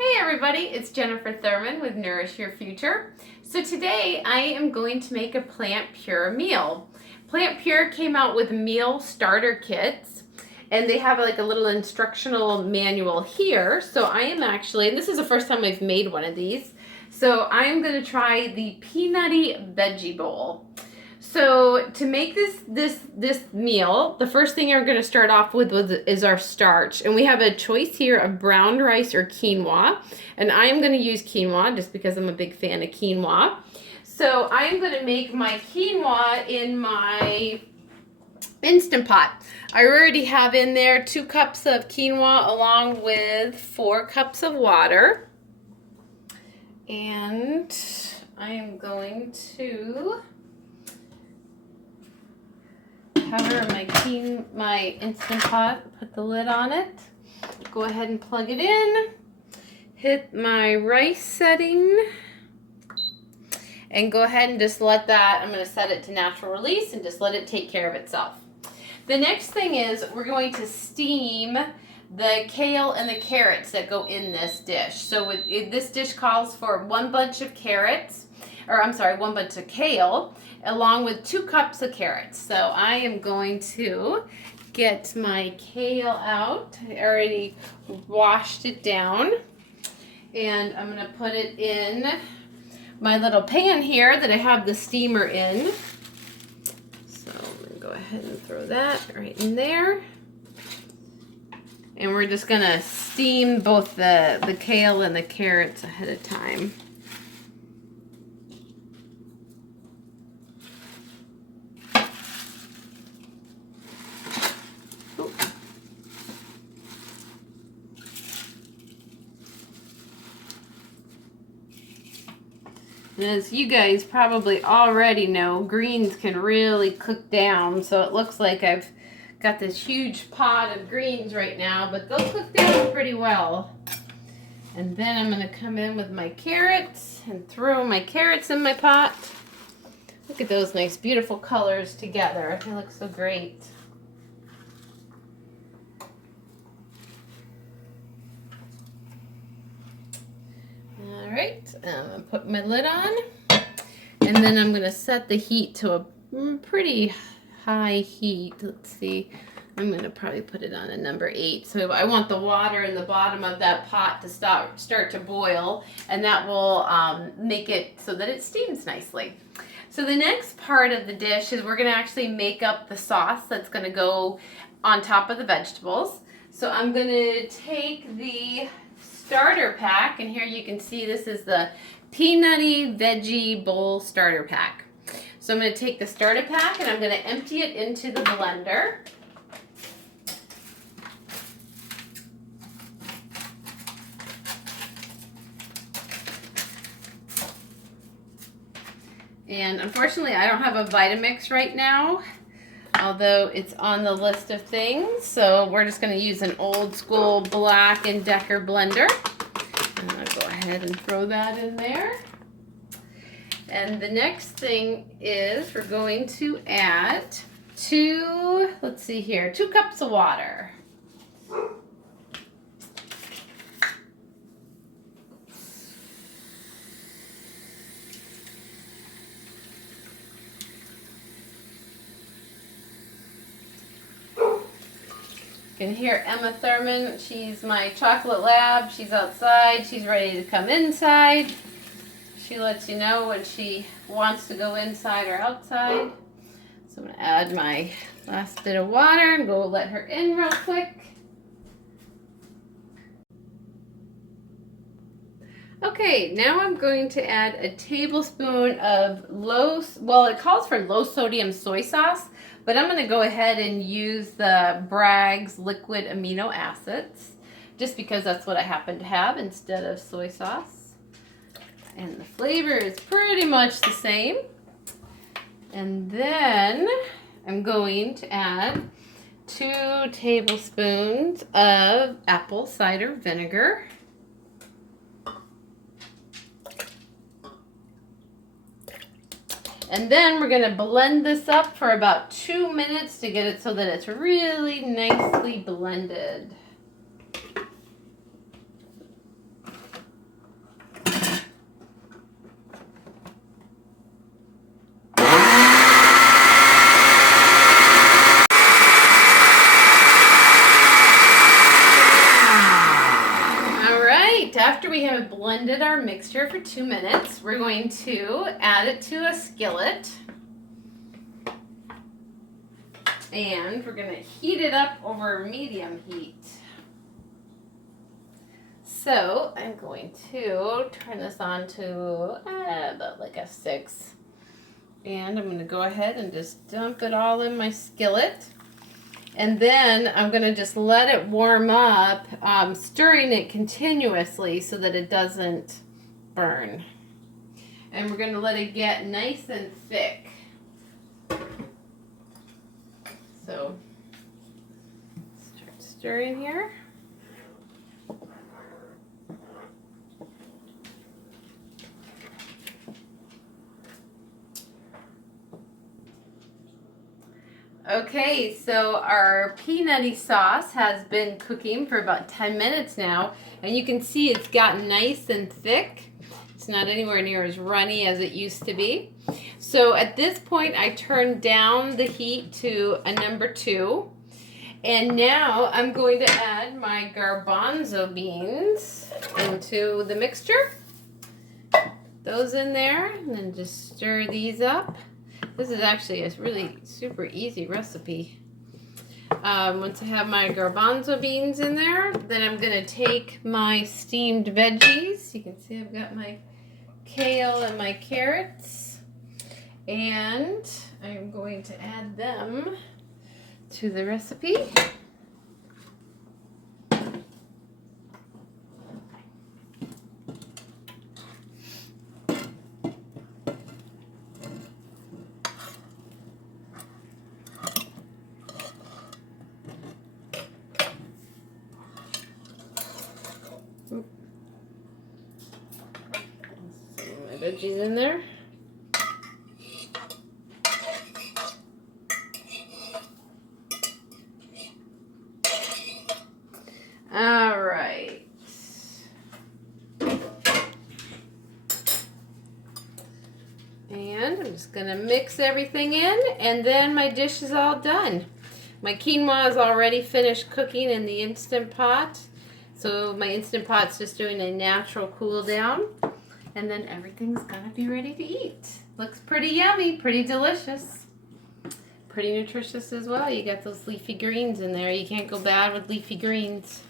Hey everybody, it's Jennifer Thurman with Nourish Your Future. So today I am going to make a PlantPure meal. PlantPure came out with meal starter kits and they have like a little instructional manual here. So I am actually, and this is the first time I've made one of these, so I'm going to try the Peanutty Veggie bowl. So to make this meal, the first thing we're going to start off with is our starch. And we have a choice here of brown rice or quinoa. And I'm going to use quinoa just because I'm a big fan of quinoa. So I'm going to make my quinoa in my Instant Pot. I already have in there 2 cups of quinoa along with 4 cups of water. And I am going to cover my Instant Pot, put the lid on it, go ahead and plug it in, hit my rice setting, and go ahead and just let that, I'm going to set it to natural release and just let it take care of itself. The next thing is we're going to steam the kale and the carrots that go in this dish. So this dish calls for 1 bunch of carrots, or I'm sorry, 1 bunch of kale, along with 2 cups of carrots. So I am going to get my kale out. I already washed it down. And I'm going to put it in my little pan here that I have the steamer in. So I'm going to go ahead and throw that right in there. And we're just going to steam both the kale and the carrots ahead of time. And as you guys probably already know, greens can really cook down. So it looks like I've got this huge pot of greens right now, but they'll cook down pretty well. And then I'm going to come in with my carrots and throw my carrots in my pot. Look at those nice, beautiful colors together. They look so great. All right, I'm going to put my lid on, and then I'm going to set the heat to a pretty high heat. Let's see, I'm going to probably put it on a number 8. So I want the water in the bottom of that pot to start to boil, and that will make it so that it steams nicely. So the next part of the dish is we're going to actually make up the sauce that's going to go on top of the vegetables. So I'm going to take the starter pack, and here you can see this is the Peanutty Veggie Bowl Starter Pack. So I'm going to take the starter pack and I'm going to empty it into the blender. And unfortunately I don't have a Vitamix right now, although it's on the list of things. So we're just going to use an old school Black & Decker blender. And I'll go ahead and throw that in there. And the next thing is we're going to add 2 cups of water. You can hear Emma Thurman. She's my chocolate lab. She's outside. She's ready to come inside. She lets you know when she wants to go inside or outside. So I'm going to add my last bit of water and go let her in real quick. Okay, now I'm going to add a tablespoon of it calls for low sodium soy sauce, but I'm going to go ahead and use the Bragg's liquid amino acids, just because that's what I happen to have instead of soy sauce. And the flavor is pretty much the same. And then I'm going to add 2 tablespoons of apple cider vinegar. And then we're going to blend this up for about 2 minutes to get it so that it's really nicely blended. after we have blended our mixture for 2 minutes, we're going to add it to a skillet. And we're going to heat it up over medium heat. So I'm going to turn this on to about like a 6. And I'm going to go ahead and just dump it all in my skillet. And then I'm going to just let it warm up, stirring it continuously so that it doesn't burn. And we're going to let it get nice and thick. So, start stirring here. Okay, so our peanutty sauce has been cooking for about 10 minutes now, and you can see it's gotten nice and thick. It's not anywhere near as runny as it used to be. So at this point, I turned down the heat to a number 2. And now I'm going to add my garbanzo beans into the mixture. Those in there, and then just stir these up. This is actually a really super easy recipe. Once I have my garbanzo beans in there, then I'm going to take my steamed veggies. You can see I've got my kale and my carrots. And I'm going to add them to the recipe. My veggies in there. All right. And I'm just going to mix everything in, and then my dish is all done. My quinoa is already finished cooking in the Instant Pot. So my Instant Pot's just doing a natural cool down. And then everything's going to be ready to eat. Looks pretty yummy, pretty delicious. Pretty nutritious as well. You got those leafy greens in there. You can't go bad with leafy greens.